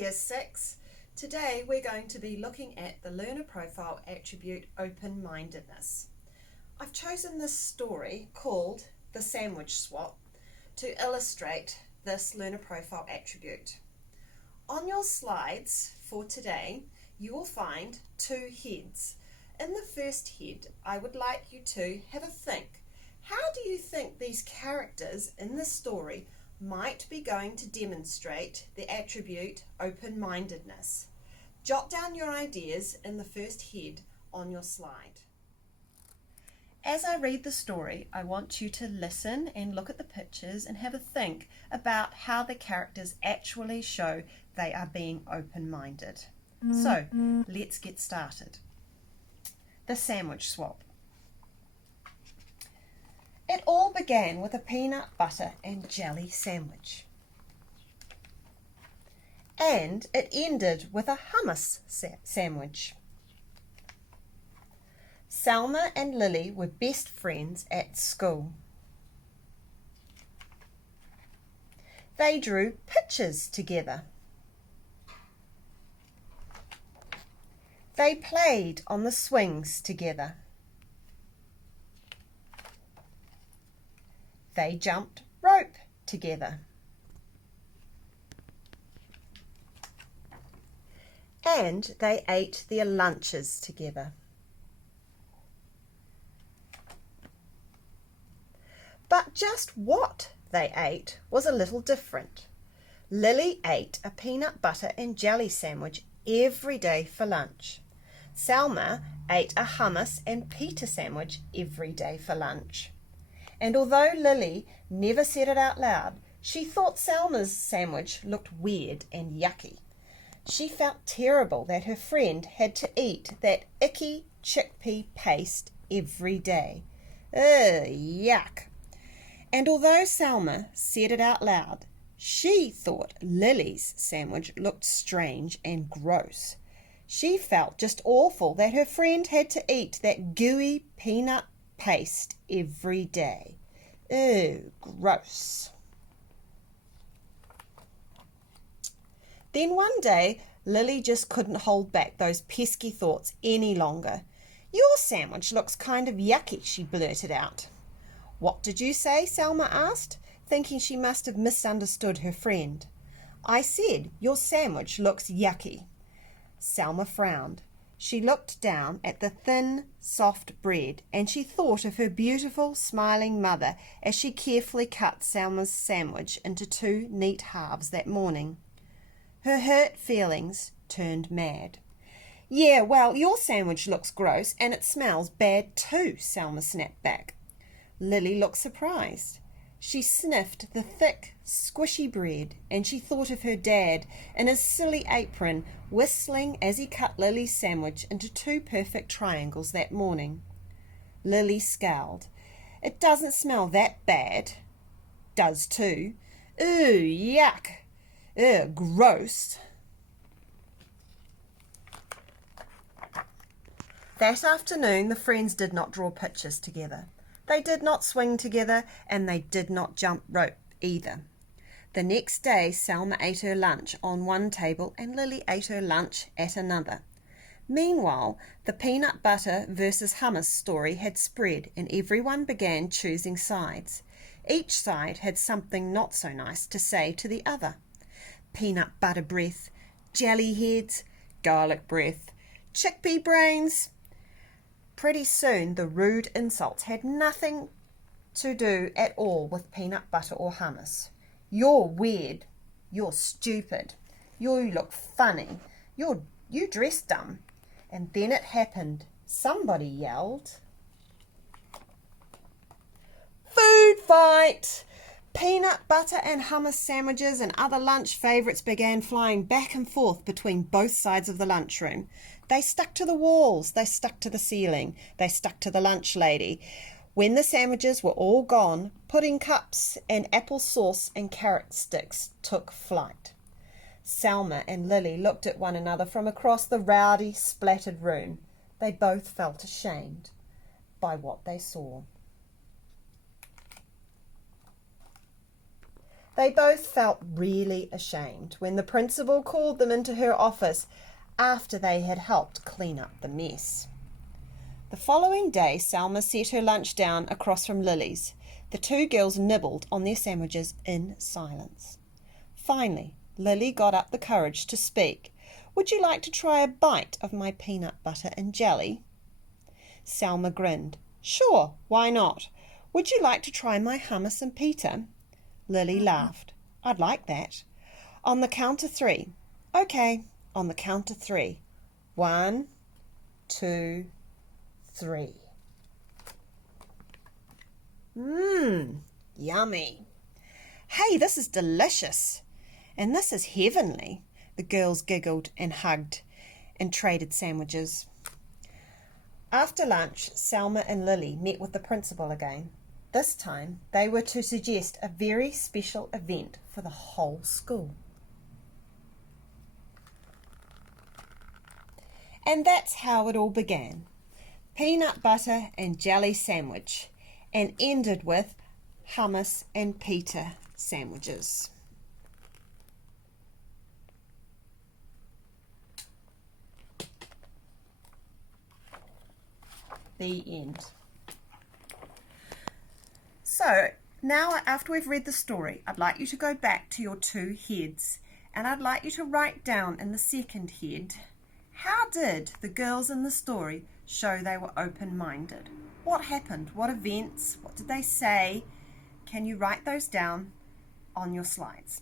Year 6. Today we're going to be looking at the learner profile attribute open-mindedness. I've chosen this story called The Sandwich Swap to illustrate this learner profile attribute. On your slides for today you will find two heads. In the first head I would like you to have a think. How do you think these characters in the story might be going to demonstrate the attribute open-mindedness? Jot down your ideas in the first head on your slide. As I read the story, I want you to listen and look at the pictures and have a think about how the characters actually show they are being open-minded. So, let's get started. The sandwich swap. It all began with a peanut butter and jelly sandwich. And it ended with a hummus sandwich. Selma and Lily were best friends at school. They drew pictures together. They played on the swings together. They jumped rope together. And they ate their lunches together. But just what they ate was a little different. Lily ate a peanut butter and jelly sandwich every day for lunch. Selma ate a hummus and pita sandwich every day for lunch. And although Lily never said it out loud, she thought Selma's sandwich looked weird and yucky. She felt terrible that her friend had to eat that icky chickpea paste every day. Ugh, yuck. And although Selma said it out loud, she thought Lily's sandwich looked strange and gross. She felt just awful that her friend had to eat that gooey peanut paste every day. Ew, gross. Then one day, Lily just couldn't hold back those pesky thoughts any longer. Your sandwich looks kind of yucky, she blurted out. What did you say? Selma asked, thinking she must have misunderstood her friend. I said, your sandwich looks yucky. Selma frowned. She looked down at the thin, soft bread, and she thought of her beautiful, smiling mother as she carefully cut Selma's sandwich into two neat halves that morning. Her hurt feelings turned mad. Yeah, well, your sandwich looks gross, and it smells bad too, Selma snapped back. Lily looked surprised. She sniffed the thick, squishy bread, and she thought of her dad in his silly apron, whistling as he cut Lily's sandwich into two perfect triangles that morning. Lily scowled. It doesn't smell that bad. Does too. Ooh, yuck. Ugh, gross. That afternoon, the friends did not draw pictures together. They did not swing together, and they did not jump rope either. The next day, Selma ate her lunch on one table and Lily ate her lunch at another. Meanwhile, the peanut butter versus hummus story had spread, and everyone began choosing sides. Each side had something not so nice to say to the other. Peanut butter breath, jelly heads, garlic breath, chickpea brains. Pretty soon the rude insults had nothing to do at all with peanut butter or hummus. You're weird. You're stupid. You look funny. You dress dumb. And then it happened. Somebody yelled. Food fight! Peanut butter and hummus sandwiches and other lunch favourites began flying back and forth between both sides of the lunchroom. They stuck to the walls, they stuck to the ceiling, they stuck to the lunch lady. When the sandwiches were all gone, pudding cups and apple sauce and carrot sticks took flight. Selma and Lily looked at one another from across the rowdy, splattered room. They both felt ashamed by what they saw. They both felt really ashamed when the principal called them into her office after they had helped clean up the mess. The following day, Selma set her lunch down across from Lily's. The two girls nibbled on their sandwiches in silence. Finally, Lily got up the courage to speak. "Would you like to try a bite of my peanut butter and jelly?" Selma grinned. "Sure, why not? Would you like to try my hummus and pita?" Lily laughed. "I'd like that." "On the count of 3. "Okay, on the count of 3. 1, 2, 3. Yummy. "Hey, this is delicious. And this is heavenly." The girls giggled and hugged and traded sandwiches. After lunch, Selma and Lily met with the principal again. This time, they were to suggest a very special event for the whole school. And that's how it all began. Peanut butter and jelly sandwich, and ended with hummus and pita sandwiches. The end. So now, after we've read the story, I'd like you to go back to your 2 heads, and I'd like you to write down in the second head, how did the girls in the story show they were open-minded? What happened? What events? What did they say? Can you write those down on your slides?